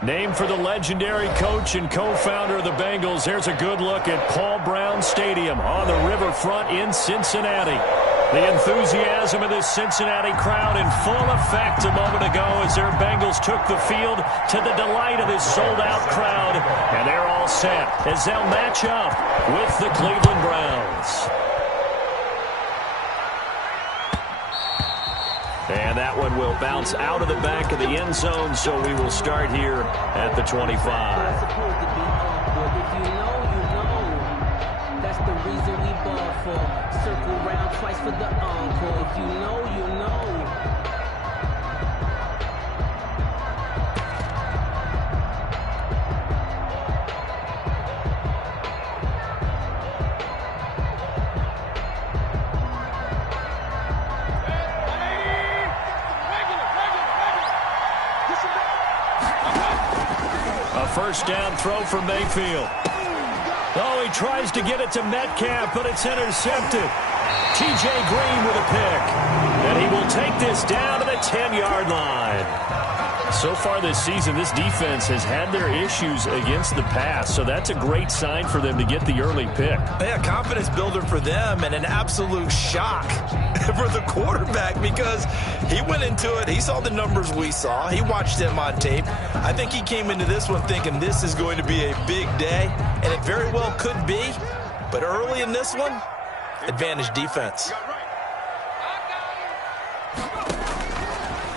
Named for the legendary coach and co-founder of the Bengals, here's a good look at Paul Brown Stadium on the riverfront in Cincinnati. The enthusiasm of this Cincinnati crowd in full effect a moment ago as their Bengals took the field to the delight of this sold-out crowd. And they're all set as they'll match up with the Cleveland Browns. And that one will bounce out of the back of the end zone, so we will start here at the 25. If you know, you know. That's the reason we ball for. Circle round twice for the encore. If you know, you know. First down throw for Mayfield. Oh, he tries to get it to Metcalf, but it's intercepted. T.J. Green with a pick. And he will take this down to the 10-yard line. So far this season, this defense has had their issues against the pass, so that's a great sign for them to get the early pick. Yeah, confidence builder for them and an absolute shock for the quarterback because he went into it. He saw the numbers we saw. He watched them on tape. I think he came into this one thinking this is going to be a big day, and it very well could be. But early in this one, advantage defense.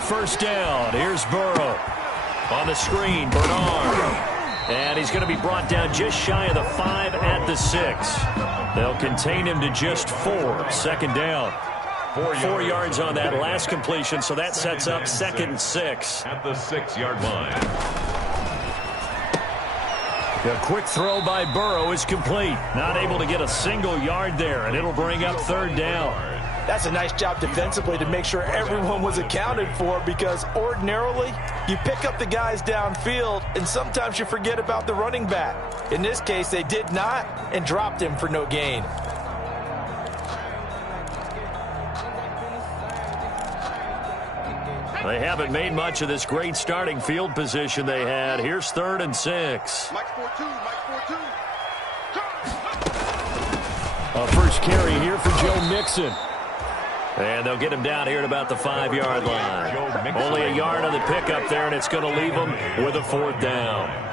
First down, here's Burrow. On the screen, Bernard. And he's going to be brought down just shy of the 5 at the 6. They'll contain him to just 4. Second down. 4 yards on that last completion, so that sets up second and 6. At the 6-yard line. A quick throw by Burrow is complete. Not able to get a single yard there, and it'll bring up third down. That's a nice job defensively to make sure everyone was accounted for because ordinarily you pick up the guys downfield and sometimes you forget about the running back. In this case, they did not and dropped him for no gain. They haven't made much of this great starting field position they had. Here's third and 6. A first carry here for Joe Mixon. And they'll get him down here at about the 5-yard line. Only a yard on the pickup there, and it's going to leave them with a fourth down.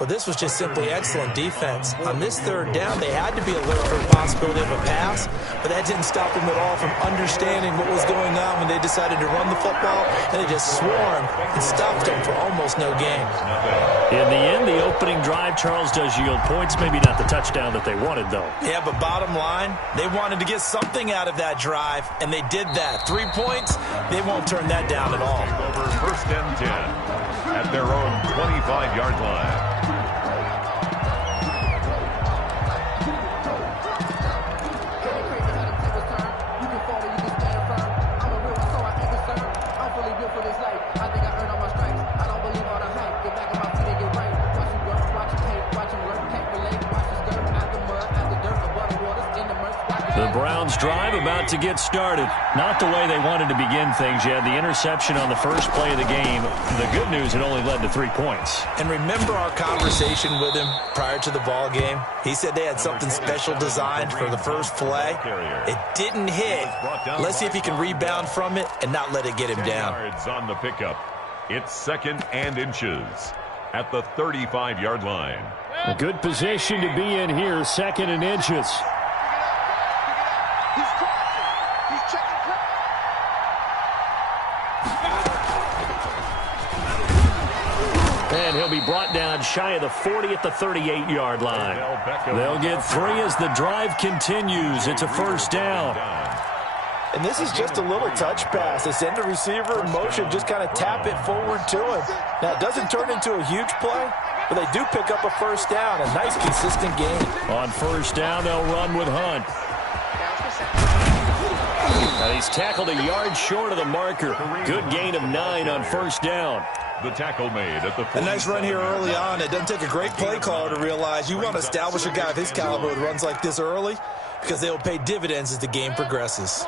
Well, this was just simply excellent defense. On this third down, they had to be alert for the possibility of a pass, but that didn't stop them at all from understanding what was going on when they decided to run the football, and they just swarmed and stopped them for almost no gain. In the end, the opening drive, Charles, does yield points. Maybe not the touchdown that they wanted, though. Yeah, but bottom line, they wanted to get something out of that drive, and they did that. 3 points, they won't turn that down at all. Over first and 10 at their own 25-yard line. The Browns drive about to get started. Not the way they wanted to begin things yet. The interception on the first play of the game. The good news, it only led to 3 points. And remember our conversation with him prior to the ball game? He said they had something special designed for the first play. It didn't hit. Let's see if he can rebound from it and not let it get him down. Yards on the pickup. It's second and inches at the 35-yard line. A good position to be in here, second and inches. And he'll be brought down shy of the 40 at the 38-yard line. They'll get 3 as the drive continues. It's a first down. And this is just a little touch pass. They send the receiver in motion, just kind of tap it forward to him. Now, it doesn't turn into a huge play, but they do pick up a first down. A nice, consistent gain. On first down, they'll run with Hunt. And he's tackled a yard short of the marker. Good gain of 9 on first down. The tackle made at the 40. A nice run here early on. It doesn't take a great play caller to realize you want to establish a guy of his caliber with runs like this early because they will pay dividends as the game progresses.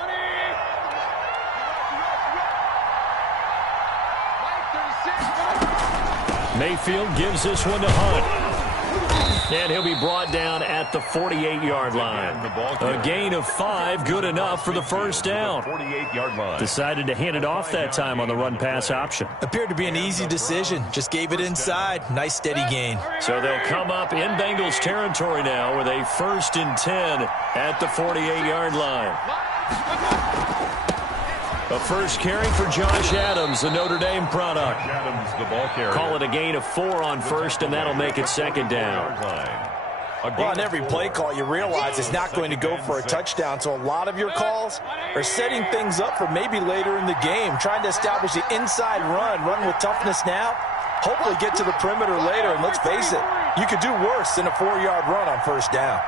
Mayfield gives this one to Hunt. And he'll be brought down at the 48-yard line. A gain of 5, good enough for the first down. 48-yard line. Decided to hand it off that time on the run-pass option. Appeared to be an easy decision. Just gave it inside. Nice steady gain. So they'll come up in Bengals territory now with a 1st and 10 at the 48-yard line. A first carry for Josh Adams, a Notre Dame product. Adams, the ball carrier. Call it a gain of 4 on first, and that'll make it 2nd down. Well, on every play call, you realize it's not going to go for a touchdown, so a lot of your calls are setting things up for maybe later in the game, trying to establish the inside run with toughness now, hopefully get to the perimeter later, and let's face it, you could do worse than a 4-yard run on first down.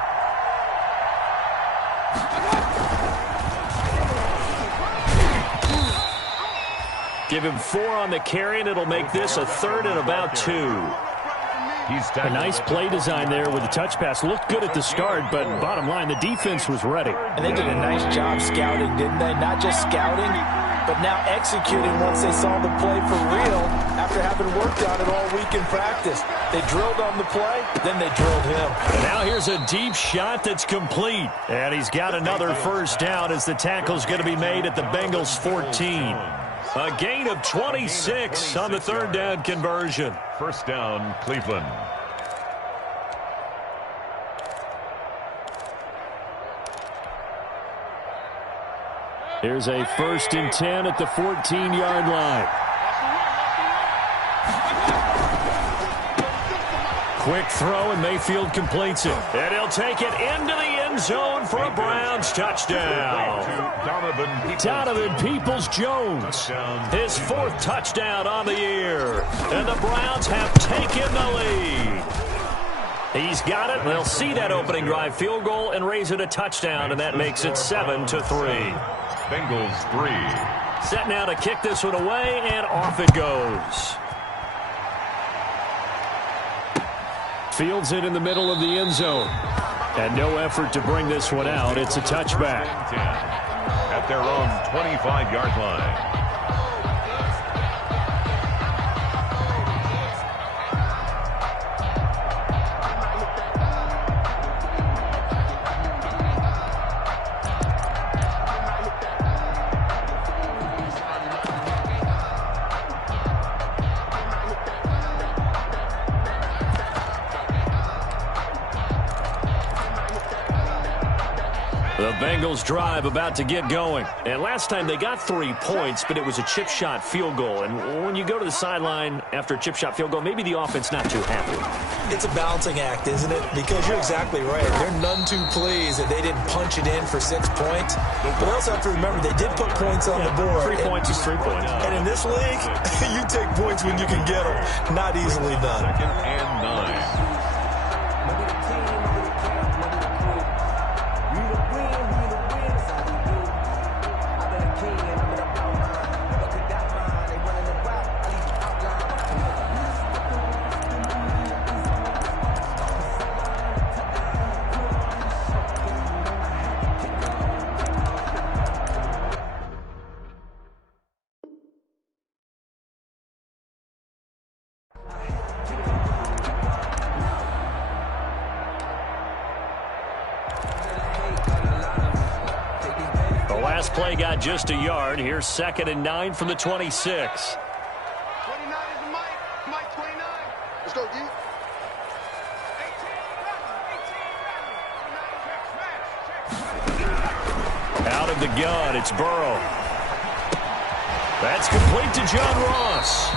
Give him 4 on the carry, and it'll make this a 3rd and about 2. A nice play design there with the touch pass. Looked good at the start, but bottom line, the defense was ready. And they did a nice job scouting, didn't they? Not just scouting, but now executing once they saw the play for real after having worked on it all week in practice. They drilled on the play, then they drilled him. And now here's a deep shot that's complete. And he's got another first down as the tackle's going to be made at the Bengals 14. A gain of 26 on the 3rd down conversion. First down, Cleveland. Here's a 1st and 10 at the 14-yard line. Quick throw, and Mayfield completes it. And he'll take it into the end zone for a Browns touchdown. Donovan Peoples-Jones, his 4th touchdown on the year. And the Browns have taken the lead. He's got it. They'll see that opening drive field goal and raise it a touchdown, and that makes it 7-3. Bengals 3. Set now to kick this one away, and off it goes. Fields it in the middle of the end zone. And no effort to bring this one out. It's a touchback. At their own 25-yard line. The Bengals drive about to get going. And last time they got 3 points, but it was a chip shot field goal. And when you go to the sideline after a chip shot field goal, maybe the offense not too happy. It's a balancing act, isn't it? Because you're exactly right. They're none too pleased that they didn't punch it in for 6 points. But I also have to remember they did put points on the board. 3 points is 3 points. And in this league, you take points when you can get them. Not easily done. 2nd and 9. Last play got just a yard. Here's 2nd and 9 from the 26. 29 is the Mike 29. Let's go, D. 18, Out of the gun, it's Burrow. That's complete to John Ross.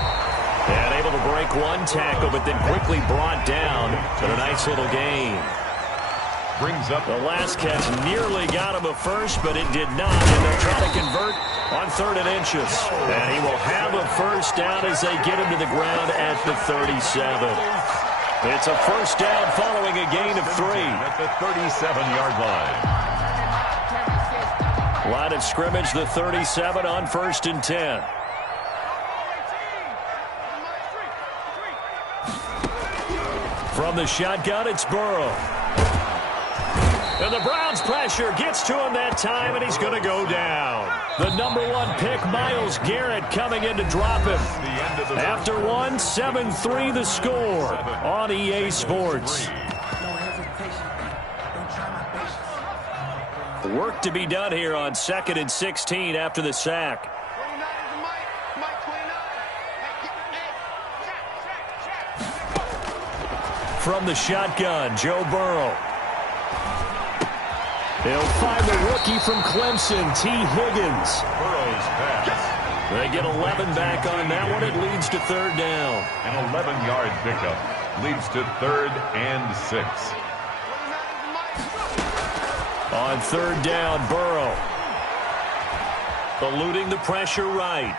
And able to break 1 tackle, but then quickly brought down. But a nice little gain. Brings up the last catch nearly got him a first, but it did not. And they'll try to convert on 3rd and inches. And he will have a first down as they get him to the ground at the 37. It's a first down following a gain of 3. At the 37-yard line. Line of scrimmage, the 37 on 1st and 10. From the shotgun, it's Burrow. And the Browns pressure gets to him that time, and he's going to go down. The number 1 pick, Myles Garrett, coming in to drop him. After 7-3 the score on EA Sports. Work to be done here on 2nd and 16 after the sack. 29 is the Mike 29. From the shotgun, Joe Burrow. He'll find the rookie from Clemson, T. Higgins. Burrow's pass. They get 11 back on that one. It leads to 3rd down. An 11-yard pickup leads to 3rd and 6. On 3rd down, Burrow. Eluding the pressure right.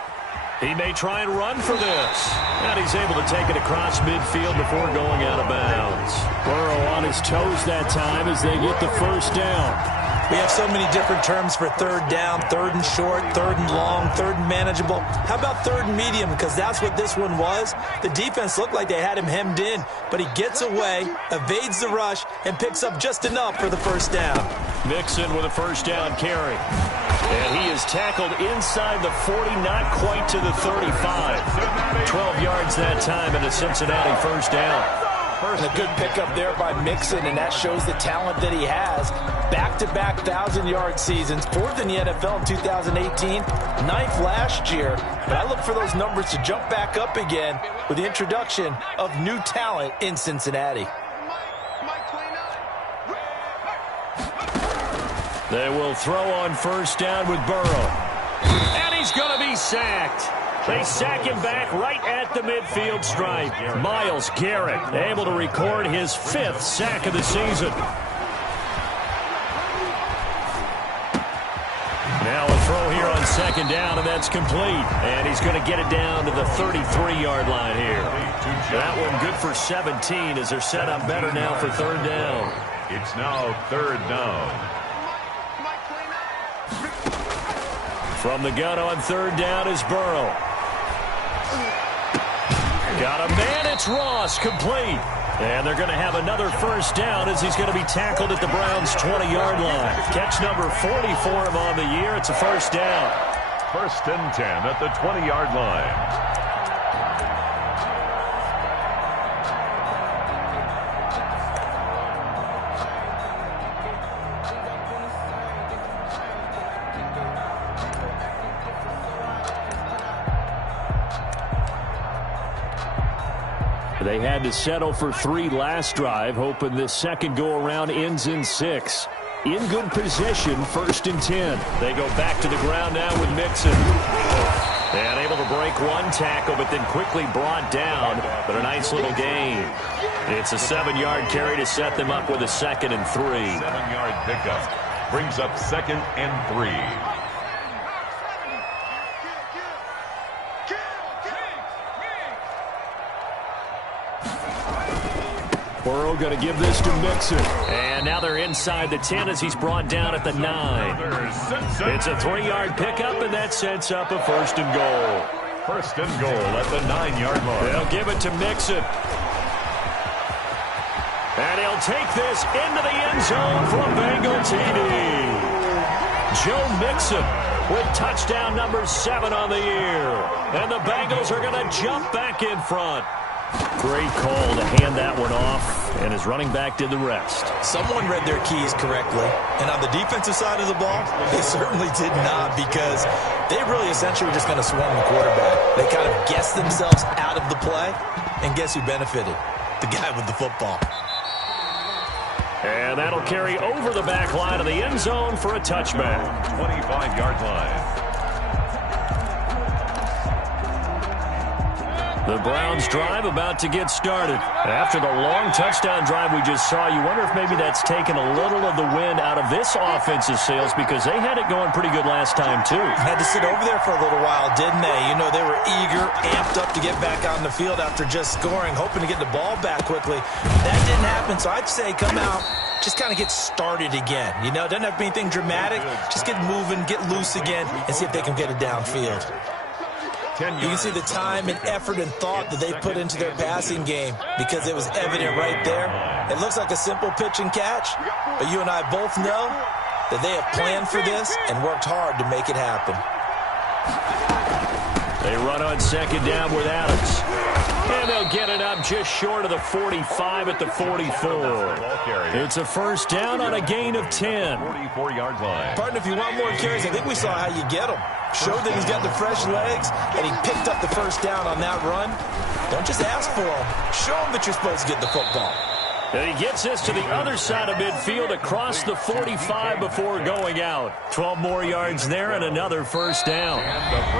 He may try and run for this. And he's able to take it across midfield before going out of bounds. Burrow on his toes that time as they get the 1st down. We have so many different terms for 3rd down, 3rd and short, 3rd and long, 3rd and manageable. How about 3rd and medium? Because that's what this one was. The defense looked like they had him hemmed in, but he gets away, evades the rush, and picks up just enough for the 1st down. Mixon with a 1st down carry. And he is tackled inside the 40, not quite to the 35. 12 yards that time and a Cincinnati 1st down. And a good pickup there by Mixon, and that shows the talent that he has. Back-to-back 1,000-yard seasons, 4th in the NFL in 2018, 9th last year. But I look for those numbers to jump back up again with the introduction of new talent in Cincinnati. They will throw on 1st down with Burrow. And he's going to be sacked. They sack him back right at the midfield stripe. Myles Garrett able to record his 5th sack of the season. Now a throw here on 2nd down, and that's complete. And he's going to get it down to the 33-yard line here. That one good for 17 as they're set up better now for 3rd down. It's now 3rd down. From the gun on 3rd down is Burrow. Got a man, it's Ross, complete. And they're going to have another 1st down as he's going to be tackled at the Browns' 20-yard line. Catch number 40 for him on the year. It's a 1st down. 1st and 10 at the 20-yard line. They had to settle for 3 last drive, hoping this second go-around ends in 6. In good position, 1st and 10. They go back to the ground now with Mixon. And able to break 1 tackle, but then quickly brought down. But a nice little gain. It's a 7-yard carry to set them up with a 2nd and 3. 7-yard pickup brings up 2nd and 3. Burrow going to give this to Mixon. And now they're inside the 10 as he's brought down at the 9. It's a 3-yard pickup, and that sets up a 1st and goal. 1st and goal at the 9-yard line. They'll give it to Mixon. And he'll take this into the end zone for a Bengal TD. Joe Mixon with touchdown number 7 on the year. And the Bengals are going to jump back in front. Great call to hand that one off, and his running back did the rest. Someone read their keys correctly, and on the defensive side of the ball, they certainly did not, because they really essentially were just going to swarm the quarterback. They kind of guessed themselves out of the play, and guess who benefited? The guy with the football. And that'll carry over the back line of the end zone for a touchback. 25-yard line. The Browns drive about to get started. After the long touchdown drive we just saw, you wonder if maybe that's taken a little of the wind out of this offense's sails, because they had it going pretty good last time, too. Had to sit over there for a little while, didn't they? You know, they were eager, amped up to get back on the field after just scoring, hoping to get the ball back quickly. That didn't happen, so I'd say come out, just kind of get started again. You know, it doesn't have to be anything dramatic. Just get moving, get loose again, and see if they can get it downfield. You can see the time and effort and thought that they put into their passing game, because it was evident right there. It looks like a simple pitch and catch, but you and I both know that they have planned for this and worked hard to make it happen. They run on second down with Adams. And they'll get it up just short of the 45 at the 44. It's a first down on a gain of 10. 44-yard line. Partner, if you want more carries, I think we saw how you get them. Showed that he's got the fresh legs, and he picked up the first down on that run. Don't just ask for them. Show them that you're supposed to get the football. And he gets this to the other side of midfield across the 45 before going out. 12 more yards there and another first down.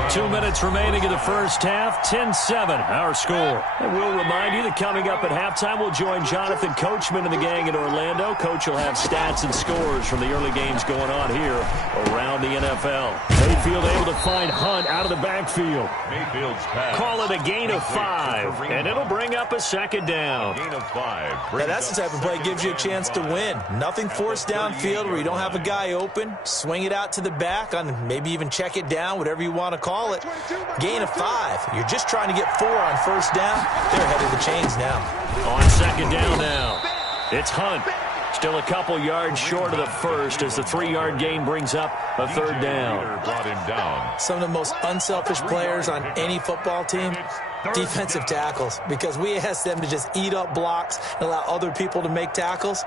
2 minutes remaining in the first half. 10-7, our score. And we'll remind you that coming up at halftime, we'll join Jonathan Coachman and the gang in Orlando. Coach will have stats and scores from the early games going on here around the NFL. Mayfield able to find Hunt out of the backfield. Mayfield's pass. Call it a gain of 5, and it'll bring up a second down. Gain of 5. Now, that's the type of play that gives you a chance to win. Nothing forced downfield where you don't have a guy open. Swing it out to the back, on maybe even check it down, whatever you want to call it. Gain of 5. You're just trying to get 4 on first down. They're ahead of the chains now. On second down now, it's Hunt. Still a couple yards short of the first as the 3-yard gain brings up a third down. Brought him down. Some of the most unselfish players on any football team, defensive tackles, because we ask them to just eat up blocks and allow other people to make tackles.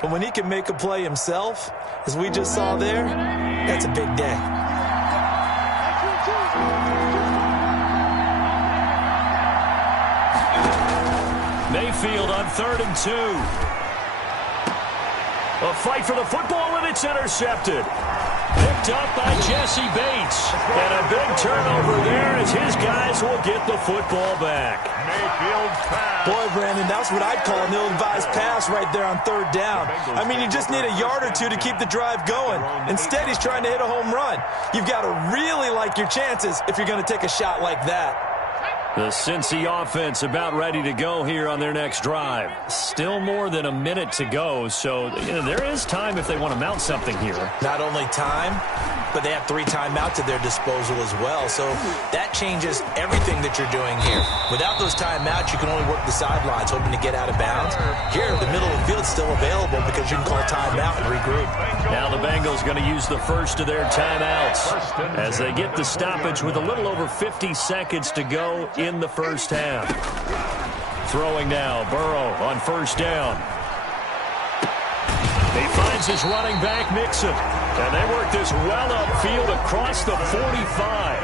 But when he can make a play himself, as we just saw there, that's a big day. Mayfield on 3rd and 2. A fight for the football, and it's intercepted. Picked up by Jesse Bates. And a big turnover there as his guys will get the football back. Mayfield's pass. Boy, Brandon, that's what I'd call an ill-advised pass right there on 3rd down. I mean, you just need a yard or two to keep the drive going. Instead, he's trying to hit a home run. You've got to really like your chances if you're going to take a shot like that. The Cincy offense about ready to go here on their next drive. Still more than a minute to go, so there is time if they want to mount something here. Not only time, but they have 3 timeouts at their disposal as well, so that changes everything that you're doing here. Without those timeouts, you can only work the sidelines, hoping to get out of bounds. Here, the middle of the field's still available because you can call timeout and regroup. Now the Bengals going to use the first of their timeouts as they get the stoppage with a little over 50 seconds to go in the first half. Throwing now, Burrow on first down. He finds his running back, Mixon. And they work this well upfield across the 45.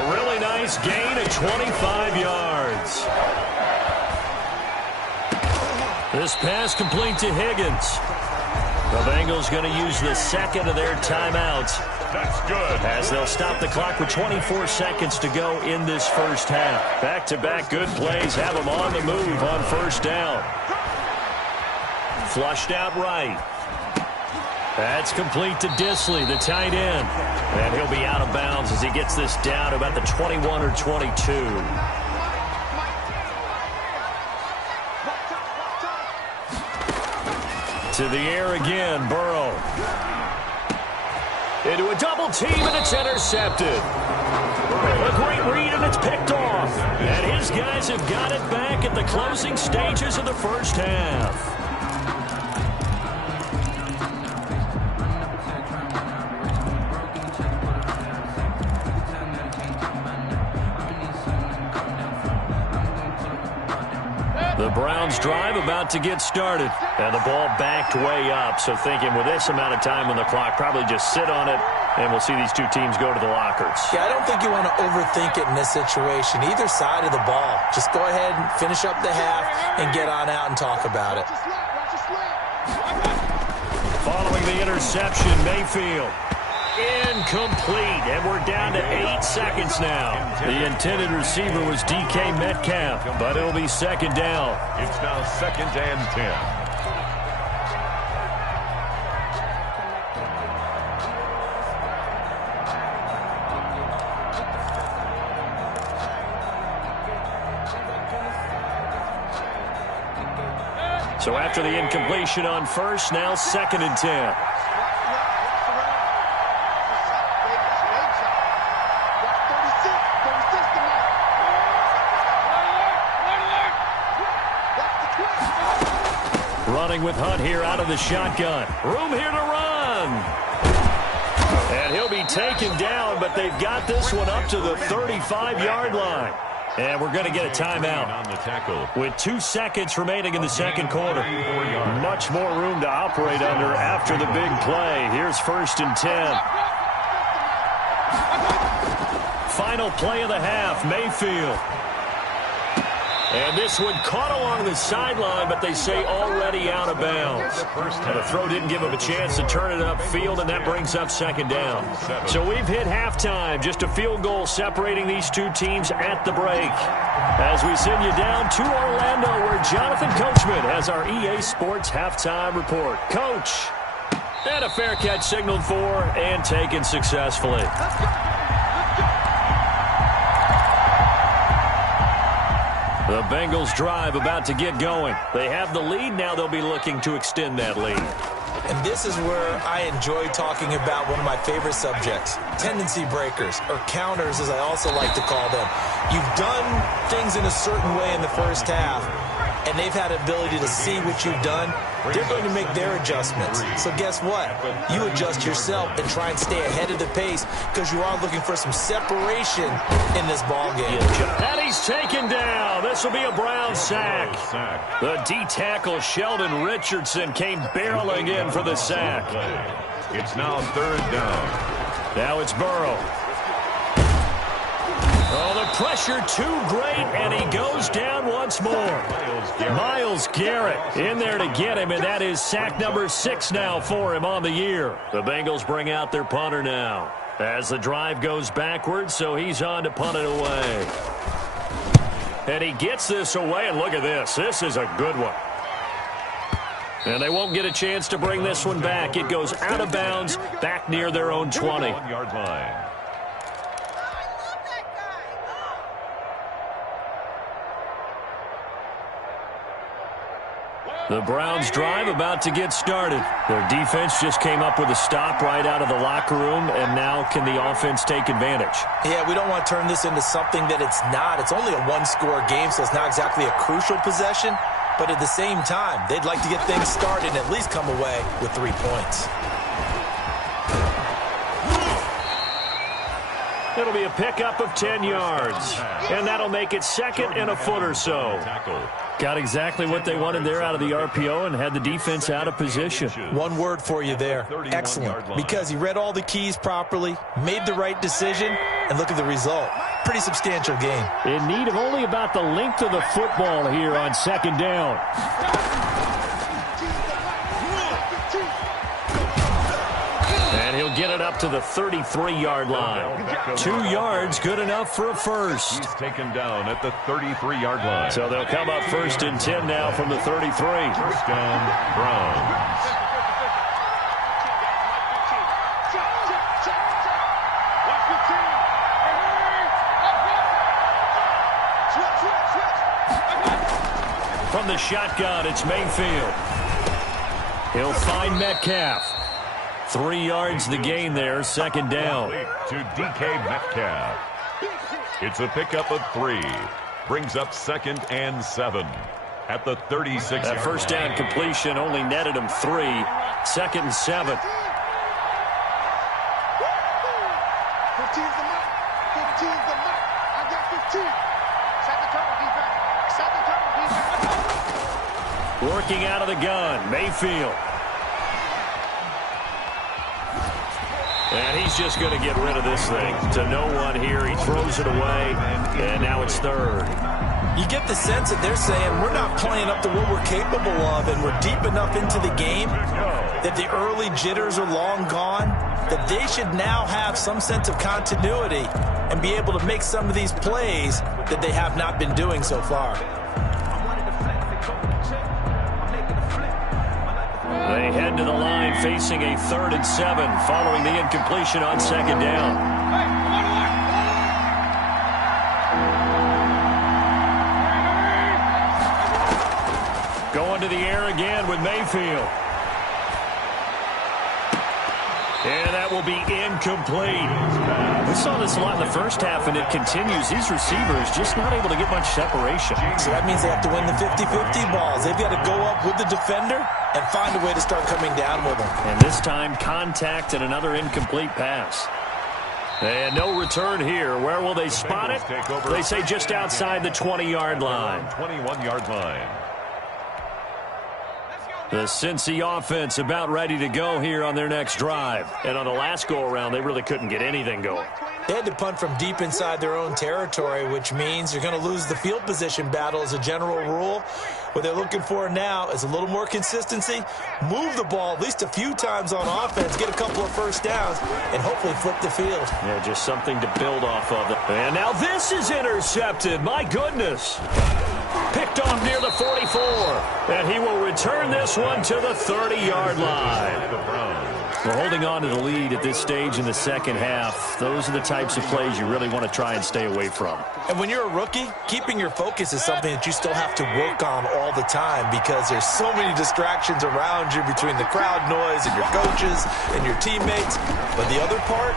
A really nice gain of 25 yards. This pass complete to Higgins. The Bengals going to use the second of their timeouts. That's good. As they'll stop the clock with 24 seconds to go in this first half. Back-to-back good plays have them on the move on first down. Flushed out right. That's complete to Disley, the tight end. And he'll be out of bounds as he gets this down to about the 21 or 22. To the air again, Burrow. Into a double team, and it's intercepted. A great read, and it's picked off. And his guys have got it back at the closing stages of the first half. The Browns drive about to get started. And the ball backed way up. So thinking with this amount of time on the clock, probably just sit on it, and we'll see these two teams go to the lockers. Yeah, I don't think you want to overthink it in this situation. Either side of the ball. Just go ahead and finish up the half and get on out and talk about it. Following the interception, Mayfield. Incomplete, and we're down to 8 seconds now. The intended receiver was DK Metcalf, but it'll be second down. It's now 2nd and 10. So after the incompletion on first, now 2nd and 10. Running with Hunt here out of the shotgun. Room here to run. run. And he'll be taken down, but they've got this one up to the 35-yard line. And we're going to get a timeout with 2 seconds remaining in the second quarter. Much more room to operate under after the big play. Here's 1st and 10. Final play of the half, Mayfield. And this one caught along the sideline, but they say already out of bounds. And the throw didn't give him a chance to turn it upfield, and that brings up 2nd down. So we've hit halftime, just a field goal separating these two teams at the break. As we send you down to Orlando, where Jonathan Coachman has our EA Sports halftime report. Coach, and a fair catch signaled for and taken successfully. The Bengals drive about to get going. They have the lead. Now they'll be looking to extend that lead. And this is where I enjoy talking about one of my favorite subjects, tendency breakers, or counters as I also like to call them. You've done things in a certain way in the first half, and they've had ability to see what you've done. They're going to make their adjustments. So guess what? You adjust yourself and try and stay ahead of the pace because you are looking for some separation in this ballgame. And he's taken down. This will be a Brown sack. The D-tackle Sheldon Richardson came barreling in for the sack. It's now 3rd down. Now it's Burrow. Oh, the pressure too great, and he goes down once more. Myles Garrett in there to get him, and that is sack number 6 now for him on the year. The Bengals bring out their punter now as the drive goes backwards, so he's on to punt it away. And he gets this away, and look at this. This is a good one. And they won't get a chance to bring this one back. It goes out of bounds back near their own 20. 1-yard line. The Browns drive about to get started. Their defense just came up with a stop right out of the locker room, and now can the offense take advantage? Yeah, we don't want to turn this into something that it's not. It's only a one-score game, so it's not exactly a crucial possession. But at the same time, they'd like to get things started and at least come away with 3 points. It'll be a pickup of 10 yards, and that'll make it 2nd and a foot or so. Got exactly what they wanted there out of the RPO and had the defense out of position. One word for you there, excellent, because he read all the keys properly, made the right decision, and look at the result. Pretty substantial game. In need of only about the length of the football here on 2nd down. And he'll get it up to the 33-yard line. 2 yards, good enough for a first. He's taken down at the 33-yard line. So they'll come up 1st and 10 now from the 33. 1st down, Browns. From the shotgun, it's Mayfield. He'll find Metcalf. 3 yards the gain there, 2nd down. To DK Metcalf. It's a pickup of 3. Brings up 2nd and 7 at the 36. That first down completion only netted him 3. 2nd and 7. 15's the mark. 15's the mark. I got 15. Second turn defense. Second turn defense. Working out of the gun, Mayfield. And he's just going to get rid of this thing to no one here. He throws it away, and now it's 3rd. You get the sense that they're saying we're not playing up to what we're capable of, and we're deep enough into the game that the early jitters are long gone, that they should now have some sense of continuity and be able to make some of these plays that they have not been doing so far. They head to the line facing a 3rd and 7 following the incompletion on 2nd down. Going to the air again with Mayfield. And that that will be incomplete. We saw this a lot in the first half, and it continues. These receivers just not able to get much separation. So that means they have to win the 50-50 balls. They've got to go up with the defender and find a way to start coming down with them. And this time, contact and another incomplete pass. And no return here. Where will they spot it? They say just outside the 20-yard line. 21-yard line. The Cincy offense about ready to go here on their next drive. And on the last go-around, they really couldn't get anything going. They had to punt from deep inside their own territory, which means you're going to lose the field position battle as a general rule. What they're looking for now is a little more consistency, move the ball at least a few times on offense, get a couple of first downs, and hopefully flip the field. Yeah, just something to build off of. And now this is intercepted. My goodness. Picked off near the 44. And he will return this one to the 30-yard line. We're holding on to the lead at this stage in the second half. Those are the types of plays you really want to try and stay away from. And when you're a rookie, keeping your focus is something that you still have to work on all the time because there's so many distractions around you between the crowd noise and your coaches and your teammates. But the other part,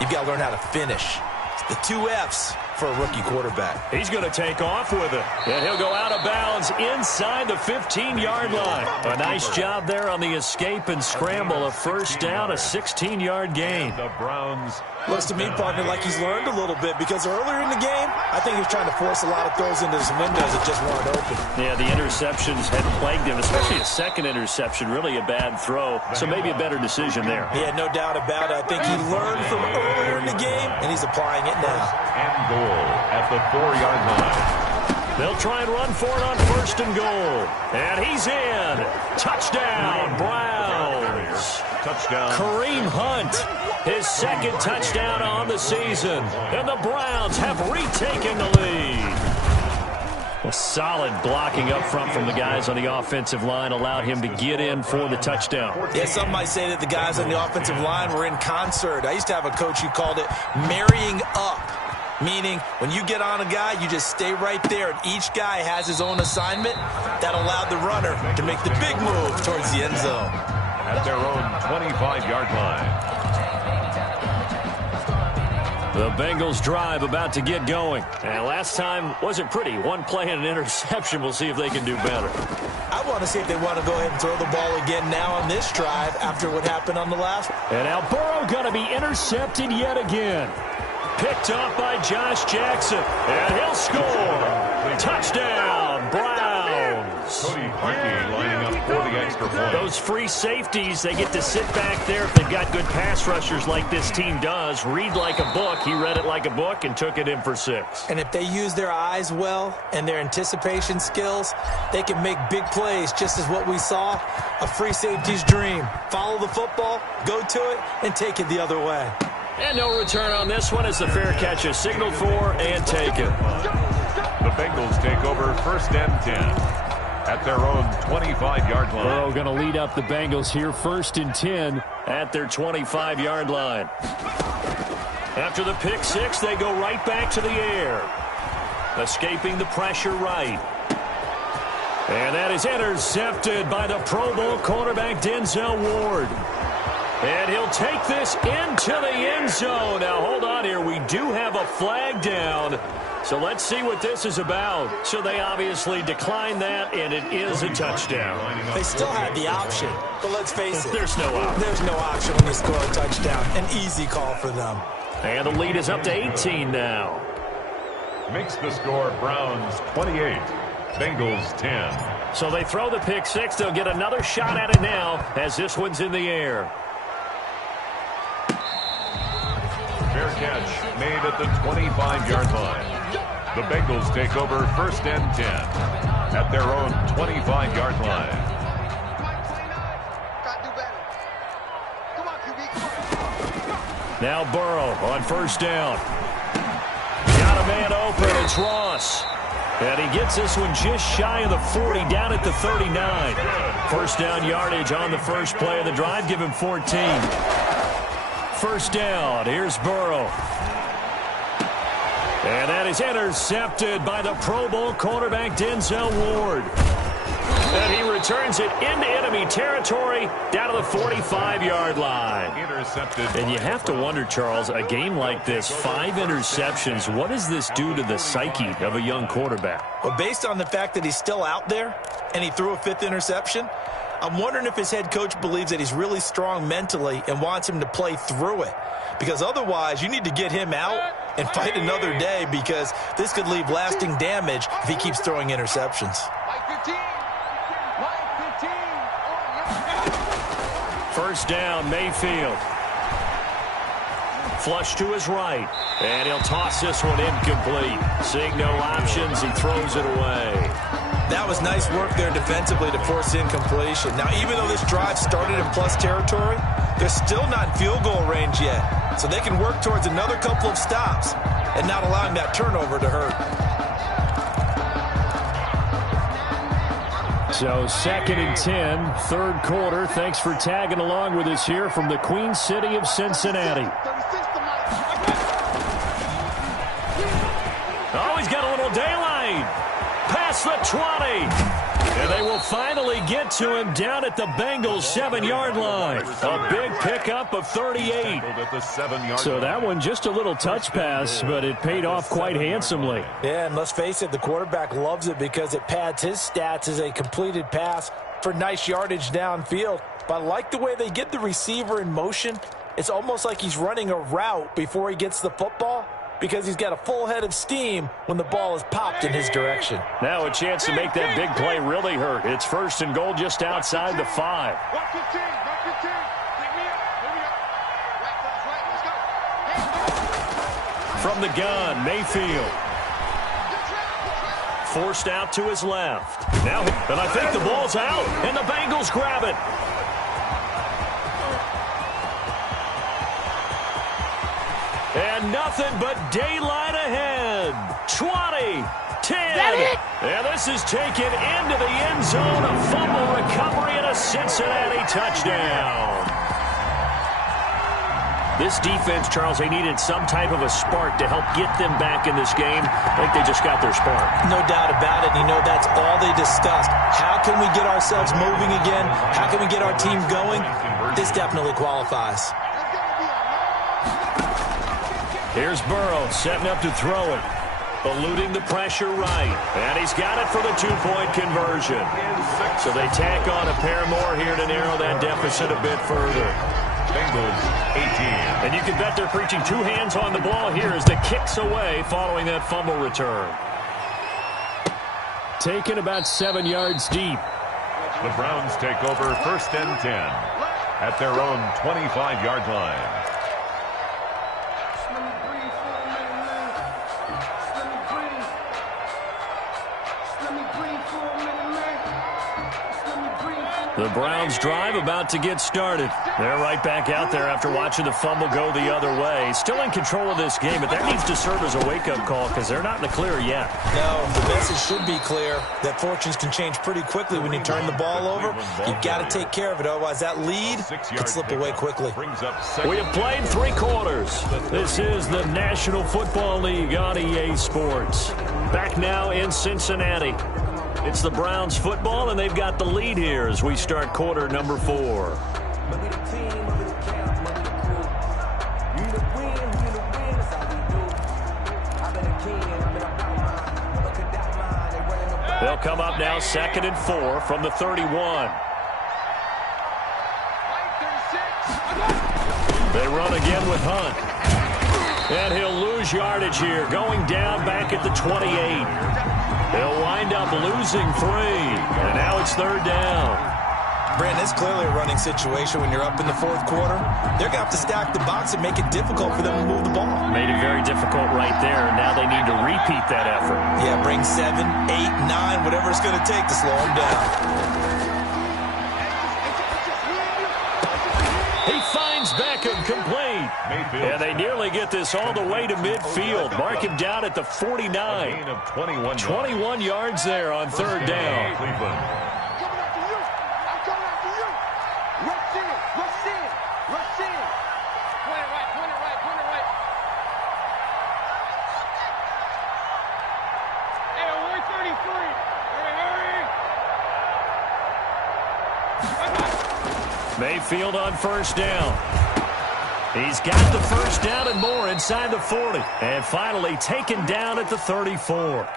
you've got to learn how to finish. It's the 2 F's for a rookie quarterback. He's going to take off with it. And he'll go out of bounds inside the 15-yard line. A nice job there on the escape and scramble. A first down, a 16-yard gain. The Browns. Looks to me, partner, like he's learned a little bit because earlier in the game, I think he was trying to force a lot of throws into some windows that just weren't open. Yeah, the interceptions had plagued him, especially a second interception, really a bad throw. So maybe a better decision there. Yeah, no doubt about it. I think he learned from earlier in the game, and he's applying it now. And goal at the 4-yard line. They'll try and run for it on first and goal. And he's in. Touchdown, Browns. Touchdown. Kareem Hunt, his second touchdown on the season. And the Browns have retaken the lead. A solid blocking up front from the guys on the offensive line allowed him to get in for the touchdown. Yeah, some might say that the guys on the offensive line were in concert. I used to have a coach who called it marrying up. Meaning, when you get on a guy, you just stay right there. And each guy has his own assignment. That allowed the runner to make the big move towards the end zone. At their own 25-yard line. The Bengals drive about to get going. And last time wasn't pretty. One play and an interception. We'll see if they can do better. I want to see if they want to go ahead and throw the ball again now on this drive after what happened on the last one. And now Burrow going to be intercepted yet again. Picked up by Josh Jackson. And he'll score. Touchdown, Browns. Cody Parkey lining up for the extra point. Those free safeties, they get to sit back there if they've got good pass rushers like this team does. Read like a book. He read it like a book and took it in for 6. And if they use their eyes well and their anticipation skills, they can make big plays, just as what we saw, a free safety's dream. Follow the football, go to it, and take it the other way. And no return on this one as the fair catch is signaled for and taken. The Bengals take over first and 10 at their own 25-yard line. Burrow going to lead up the Bengals here first and 10 at their 25-yard line. After the pick 6, they go right back to the air. Escaping the pressure right. And that is intercepted by the Pro Bowl cornerback Denzel Ward. And he'll take this into the end zone. Now, hold on here. We do have a flag down. So let's see what this is about. So they obviously declined that, and it is a touchdown. They still had the option, but let's face it. There's no option. There's no option when you score a touchdown. An easy call for them. And the lead is up to 18 now. Makes the score Browns 28, Bengals 10. So they throw the pick 6. They'll get another shot at it now as this one's in the air. Fair catch made at the 25-yard line. The Bengals take over first and 10 at their own 25-yard line. Now Burrow on first down. Got a man open. It's Ross. And he gets this one just shy of the 40, down at the 39. First down yardage on the first play of the drive. Give him 14. First down. Here's Burrow. And that is intercepted by the Pro Bowl cornerback Denzel Ward. And he returns it into enemy territory down to the 45-yard line. Intercepted. And you have to wonder, Charles, a game like this, 5 interceptions, what does this do to the psyche of a young quarterback? Well, based on the fact that he's still out there and he threw a 5th interception, I'm wondering if his head coach believes that he's really strong mentally and wants him to play through it. Because otherwise, you need to get him out and fight another day, because this could leave lasting damage if he keeps throwing interceptions. First down, Mayfield. Flush to his right. And he'll toss this one incomplete. Seeing no options, he throws it away. That was nice work there defensively to force incompletion. Now, even though this drive started in plus territory, they're still not in field goal range yet. So they can work towards another couple of stops and not allowing that turnover to hurt. So 2nd and 10, third quarter. Thanks for tagging along with us here from the Queen City of Cincinnati. Oh, he's got a little daylight. Past the 20. And they will finally get to him down at the Bengals' 7-yard line. A big pickup of 38. So that one just a little touch pass, but it paid off quite handsomely. Yeah, and let's face it, the quarterback loves it because it pads his stats as a completed pass for nice yardage downfield. But I like the way they get the receiver in motion. It's almost like he's running a route before he gets the football, because he's got a full head of steam when the ball is popped in his direction. Now a chance to make that big play really hurt. It's 1st and goal just outside the 5. From the gun, Mayfield. Forced out to his left. Now, and I think the ball's out, and the Bengals grab it. And nothing but daylight ahead. 20, 10. And this is taken into the end zone. A fumble recovery and a Cincinnati touchdown. This defense, Charles, they needed some type of a spark to help get them back in this game. I think they just got their spark. No doubt about it. You know, that's all they discussed. How can we get ourselves moving again? How can we get our team going? This definitely qualifies. Here's Burrow setting up to throw it. Eluding the pressure right. And he's got it for the 2-point conversion. So they tack on a pair more here to narrow that deficit a bit further. Bengals 18. And you can bet they're preaching 2 hands on the ball here as the kicks away following that fumble return. Taken about 7 yards deep. The Browns take over 1st and 10 at their own 25-yard line. The Browns drive about to get started. They're right back out there after watching the fumble go the other way. Still in control of this game, but that needs to serve as a wake-up call because they're not in the clear yet. No, the message should be clear that fortunes can change pretty quickly when you turn the ball over. You've got to take care of it, otherwise that lead could slip away quickly. We have played 3 quarters. This is the National Football League on EA Sports. Back now in Cincinnati. It's the Browns football, and they've got the lead here as we start quarter number 4. They'll come up now 2nd and 4 from the 31. They run again with Hunt. And he'll lose yardage here, going down back at the 28. They'll wind up losing 3. And now it's 3rd down. Brandon, it's clearly a running situation when you're up in the 4th quarter. They're going to have to stack the box and make it difficult for them to move the ball. Made it very difficult right there. Now they need to repeat that effort. Yeah, bring 7, 8, 9, whatever it's going to take to slow them down. He finds Beckham complete. And they nearly get this all the way to midfield. Mark him down at the 49. 21 yards there on 3rd down. Mayfield on first down. He's got the first down and more inside the 40. And finally taken down at the 34.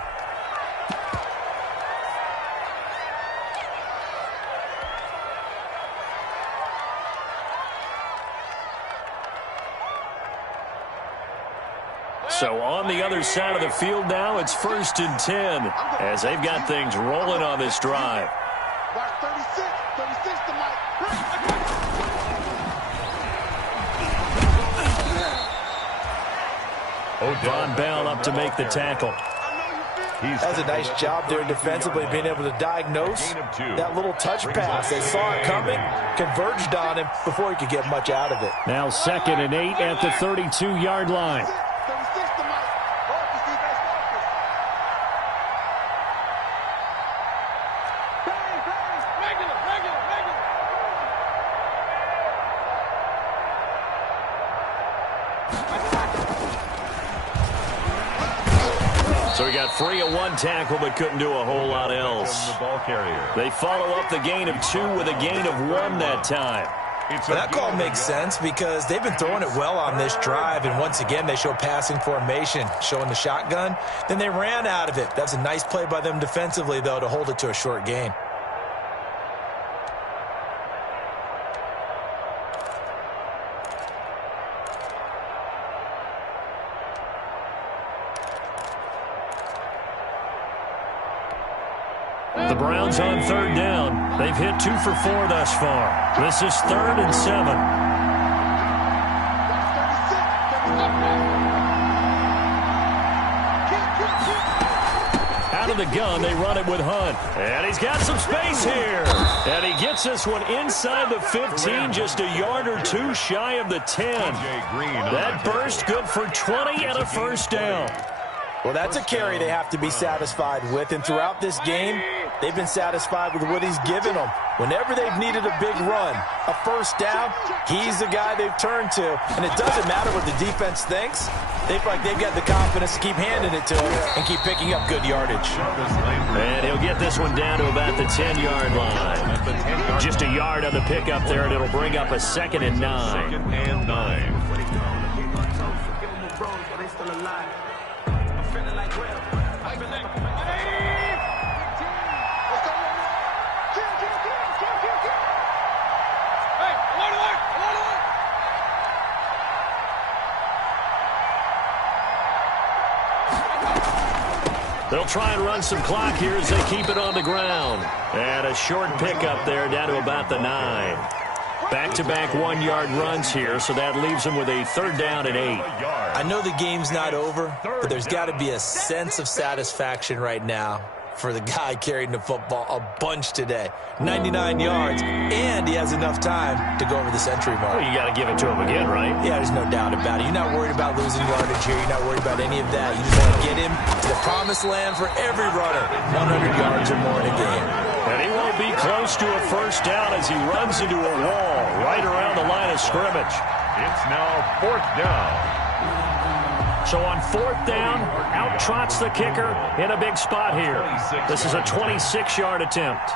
So on the other side of the field now, it's 1st and 10 as they've got things rolling on this drive. 36 to Mike. Von Bell up to make the tackle. That's a nice job there defensively, being able to diagnose that little touch pass. They saw it coming, converged on him before he could get much out of it. Now 2nd and 8 at the 32-yard line. 36 to Mike. So he got free of one tackle but couldn't do a whole lot else. They follow up the gain of 2 with a gain of 1 that time. Well, that call makes sense because they've been throwing it well on this drive, and once again they show passing formation, showing the shotgun. Then they ran out of it. That's a nice play by them defensively, though, to hold it to a short gain. The Browns on 3rd down. They've hit 2 for 4 thus far. This is 3rd and 7. Out of the gun, they run it with Hunt. And he's got some space here. And he gets this one inside the 15, just a yard or 2 shy of the 10. That burst good for 20 and a first down. Well, that's a carry they have to be satisfied with, and throughout this game, they've been satisfied with what he's given them. Whenever they've needed a big run, a first down, he's the guy they've turned to. And it doesn't matter what the defense thinks. They feel like they've got the confidence to keep handing it to him and keep picking up good yardage. And he'll get this one down to about the 10-yard line. Just a yard on the pickup there, and it'll bring up a 2nd and 9. 2nd and 9. They'll try and run some clock here as they keep it on the ground. And a short pickup there down to about the 9. Back-to-back 1-yard runs here, so that leaves them with a 3rd down and 8. I know the game's not over, but there's got to be a sense of satisfaction right now for the guy carrying the football a bunch today. 99 yards, and he has enough time to go over the century mark. Well, you got to give it to him again, right? Yeah, there's no doubt about it. You're not worried about losing yardage here. You're not worried about any of that. You just want to get him to the promised land for every runner. 100 yards or more in a game. And he won't be close to a first down as he runs into a wall right around the line of scrimmage. It's now 4th down. So on 4th down, out trots the kicker in a big spot here. This is a 26-yard attempt.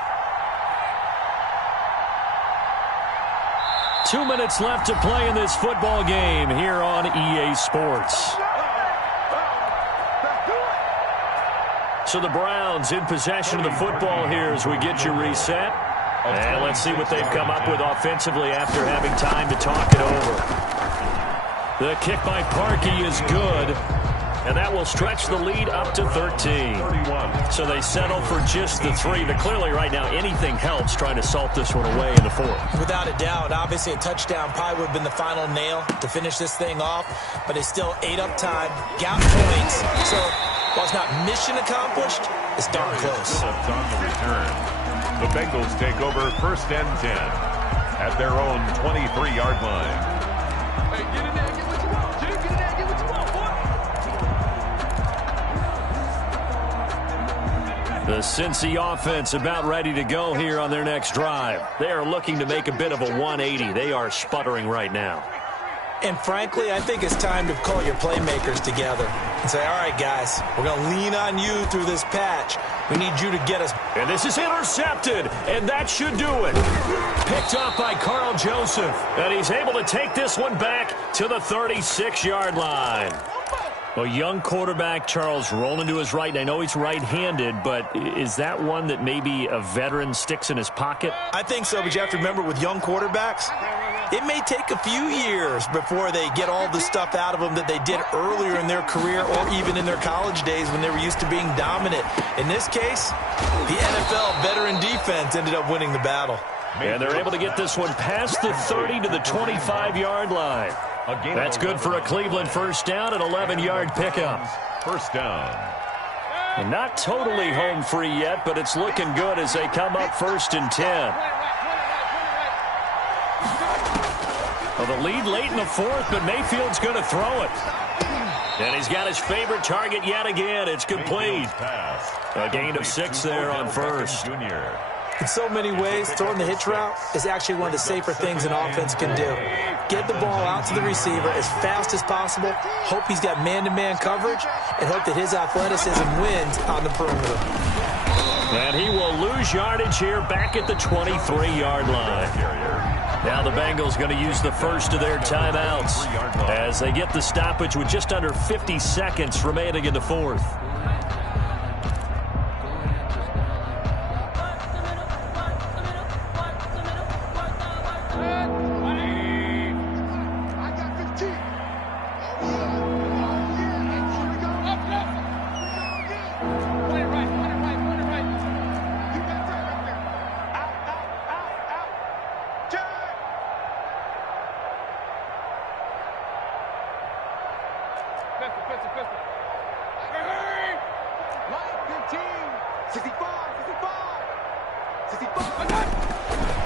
2 minutes left to play in this football game here on EA Sports. So the Browns in possession of the football here as we get you reset. And let's see what they've come up with offensively after having time to talk it over. The kick by Parkey is good, and that will stretch the lead up to 13. So they settle for just the 3, but clearly right now anything helps trying to salt this one away in the 4th. Without a doubt, obviously a touchdown probably would have been the final nail to finish this thing off, but they still ate up time, got points. So while it's not mission accomplished, it's darn close. On the return, the Bengals take over 1st and 10 at their own 23-yard line. The Cincy offense about ready to go here on their next drive. They are looking to make a bit of a 180. They are sputtering right now. And frankly, I think it's time to call your playmakers together. and say, all right, guys, we're going to lean on you through this patch. We need you to get us. And this is intercepted, and that should do it. Picked up by Carl Joseph, and he's able to take this one back to the 36-yard line. Well, young quarterback Charles rolling to his right. I know he's right-handed, but is that one that maybe a veteran sticks in his pocket? I think so, but you have to remember with young quarterbacks, it may take a few years before they get all the stuff out of them that they did earlier in their career or even in their college days when they were used to being dominant. In this case, the NFL veteran defense ended up winning the battle. And they're able to get this one past the 30 to the 25-yard line. That's good for a Cleveland first down, an 11-yard pickup. First down. And not totally home free yet, but it's looking good as they come up 1st and 10. Well, the lead late in the 4th, but Mayfield's going to throw it. And he's got his favorite target yet again. It's complete. A gain of 6 there on 1st. In so many ways, throwing the hitch route is actually one of the safer things an offense can do. Get the ball out to the receiver as fast as possible, hope he's got man-to-man coverage, and hope that his athleticism wins on the perimeter. And he will lose yardage here back at the 23-yard line. Now the Bengals going to use the first of their timeouts as they get the stoppage with just under 50 seconds remaining in the 4th.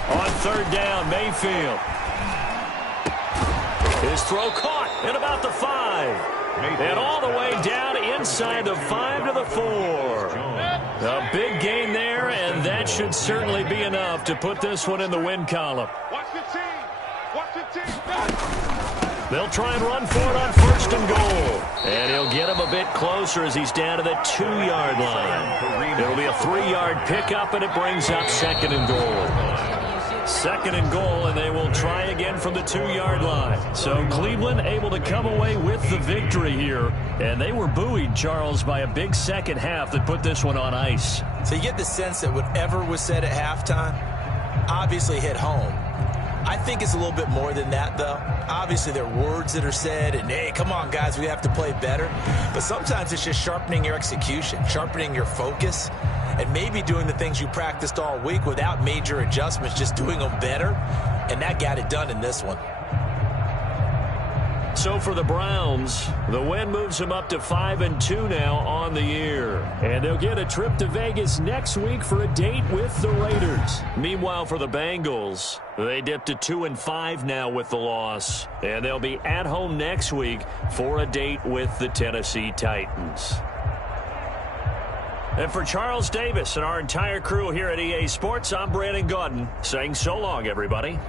On 3rd down, Mayfield. His throw caught at about the 5. And all the way down inside the 5 to the 4. A big gain there, and that should certainly be enough to put this one in the win column. Watch the team. Watch the team. They'll try and run for it on 1st and goal. And he'll get him a bit closer as he's down to the 2-yard line. It'll be a 3-yard pickup, and it brings up 2nd and goal. 2nd and goal, and they will try again from the 2-yard line. So Cleveland able to come away with the victory here. And they were buoyed, Charles, by a big second half that put this one on ice. So you get the sense that whatever was said at halftime obviously hit home. I think it's a little bit more than that, though. Obviously, there are words that are said, and, hey, come on, guys, we have to play better. But sometimes it's just sharpening your execution, sharpening your focus, and maybe doing the things you practiced all week without major adjustments, just doing them better. And that got it done in this one. So for the Browns, the win moves them up to 5-2 now on the year. And they'll get a trip to Vegas next week for a date with the Raiders. Meanwhile, for the Bengals, they dip to 2-5 now with the loss. And they'll be at home next week for a date with the Tennessee Titans. And for Charles Davis and our entire crew here at EA Sports, I'm Brandon Gaudin saying so long, everybody.